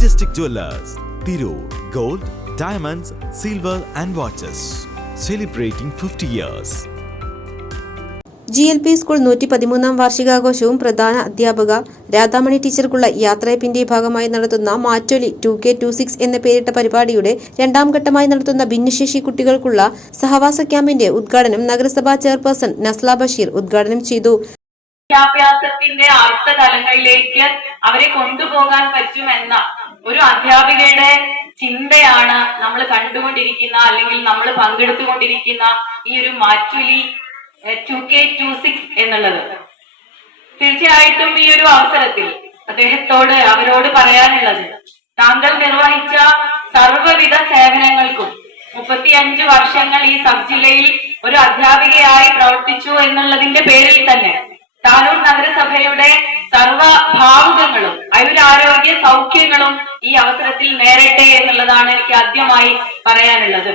Majestic jewellers Tirur gold diamonds silver and watches celebrating fifty years G L P school നൂറ്റി പതിമൂന്നാം വാർഷികാഘോഷവും പ്രധാന അധ്യാപക രാധാമണി ടീച്ചർക്കുള്ള യാത്രയപ്പിന്റെ ഭാഗമായി നടത്തുന്ന Mattoli two K two six എന്ന പേരിട്ട പരിപാടിയുടെ രണ്ടാം ഘട്ടമായി നടത്തുന്ന ഭിന്നശേഷി കുട്ടികൾക്കുള്ള സഹവാസ ക്യാമ്പിന്റെ ഉദ്ഘാടനം നഗരസഭാ ചെയർപേഴ്സൺ നസ്ല ബഷീർ ഉദ്ഘാടനം ചെയ്തു. വിദ്യാഭ്യാസത്തിന്റെ അടുത്ത തലങ്ങളിലേക്ക് അവരെ കൊണ്ടുപോകാൻ പറ്റുമെന്ന ഒരു അധ്യാപികയുടെ ചിന്തയാണ് നമ്മൾ കണ്ടുകൊണ്ടിരിക്കുന്ന അല്ലെങ്കിൽ നമ്മൾ പങ്കെടുത്തുകൊണ്ടിരിക്കുന്ന ഈ ഒരു മാറ്റുലി ടു കെ ടു സിക്സ് എന്നുള്ളത്. തീർച്ചയായിട്ടും ഈ ഒരു അവസരത്തിൽ അദ്ദേഹത്തോട് അവരോട് പറയാനുള്ളത് താങ്കൾ നിർവഹിച്ച സർവവിധ സേവനങ്ങൾക്കും മുപ്പത്തിയഞ്ച് വർഷങ്ങൾ ഈ സബ് ജില്ലയിൽ ഒരു അധ്യാപികയായി പ്രവർത്തിച്ചു എന്നുള്ളതിന്റെ പേരിൽ തന്നെ താനൂർ നഗരസഭയുടെ സർവ ഭാവുകങ്ങളും ആരോഗ്യ സൗഖ്യങ്ങളും ഈ അവസരത്തിൽ നേരട്ടെ എന്നുള്ളതാണ് എനിക്ക് ആദ്യമായി പറയാനുള്ളത്.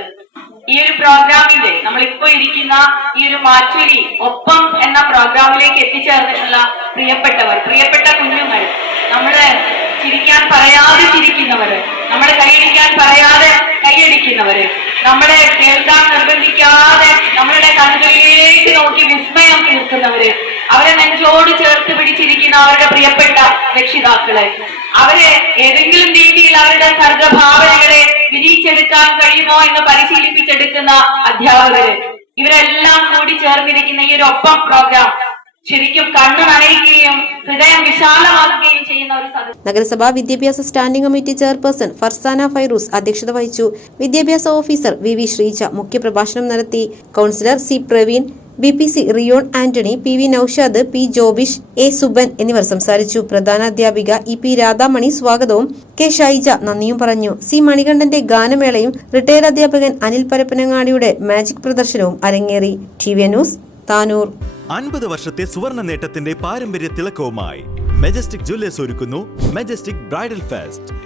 ഈ ഒരു പ്രോഗ്രാമിന്റെ നമ്മളിപ്പോ ഇരിക്കുന്ന ഈ ഒരു മാറ്റുരി ഒപ്പം എന്ന പ്രോഗ്രാമിലേക്ക് എത്തിച്ചേർന്നിട്ടുള്ള പ്രിയപ്പെട്ടവർ പ്രിയപ്പെട്ട കുഞ്ഞുങ്ങൾ നമ്മൾ ചിരിക്കാൻ പറയാതെ ചിരിക്കുന്നവര് നമ്മളെ കൈയടിക്കാൻ പറയാതെ കൈയടിക്കുന്നവര് നമ്മളെ കേൾക്കാൻ നിർബന്ധിക്കാതെ നമ്മളുടെ കണ്ണുകളിലേക്ക് നോക്കി വിസ്മയം തീർക്കുന്നവര് അവരെ നെഞ്ചോട് ചേർത്ത് പിടിച്ചിരിക്കുന്ന അവരുടെ പ്രിയപ്പെട്ട രക്ഷിതാക്കളെ അവരെ ഏതെങ്കിലും രീതിയിൽ അവരുടെ സർഗഭാവനകളെ വിരിയിച്ചെടുക്കാൻ കഴിയുമോ എന്ന് പരിശീലിപ്പിച്ചെടുക്കുന്ന അധ്യാപകര് ഇവരെല്ലാം കൂടി ചേർന്നിരിക്കുന്ന ഈ ഒരു ഒപ്പം പ്രോഗ്രാം ശരിക്കും ഹൃദയം വിശാലമാക്കുകയും ചെയ്യുന്ന ഒരു നഗരസഭാ വിദ്യാഭ്യാസ standing committee chairperson Farsana Fairooz അധ്യക്ഷത വഹിച്ചു വിദ്യാഭ്യാസ ഓഫീസർ വി വി ശ്രീജ മുഖ്യപ്രഭാഷണം നടത്തി. Councillor C Praveen B P C Riyon Antony P V Noushad P Jobish A Suban എന്നിവർ സംസാരിച്ചു. പ്രധാന അധ്യാപിക ഇ പി രാധാമണി സ്വാഗതവും കെ ഷൈജ നന്ദിയും പറഞ്ഞു. സി മണികണ്ഠന്റെ ഗാനമേളയും റിട്ടയർഡ് അധ്യാപകൻ അനിൽ പരപ്പനങ്ങാടിയുടെ മാജിക് പ്രദർശനവും അരങ്ങേറി. T V news Tanur. അൻപത് വർഷത്തെ സുവർണ നേട്ടത്തിന്റെ പാരമ്പര്യ തിളക്കവുമായി മെജസ്റ്റിക് ജ്വല്ലേഴ്സ് ഒരുക്കുന്നു majestic bridal fest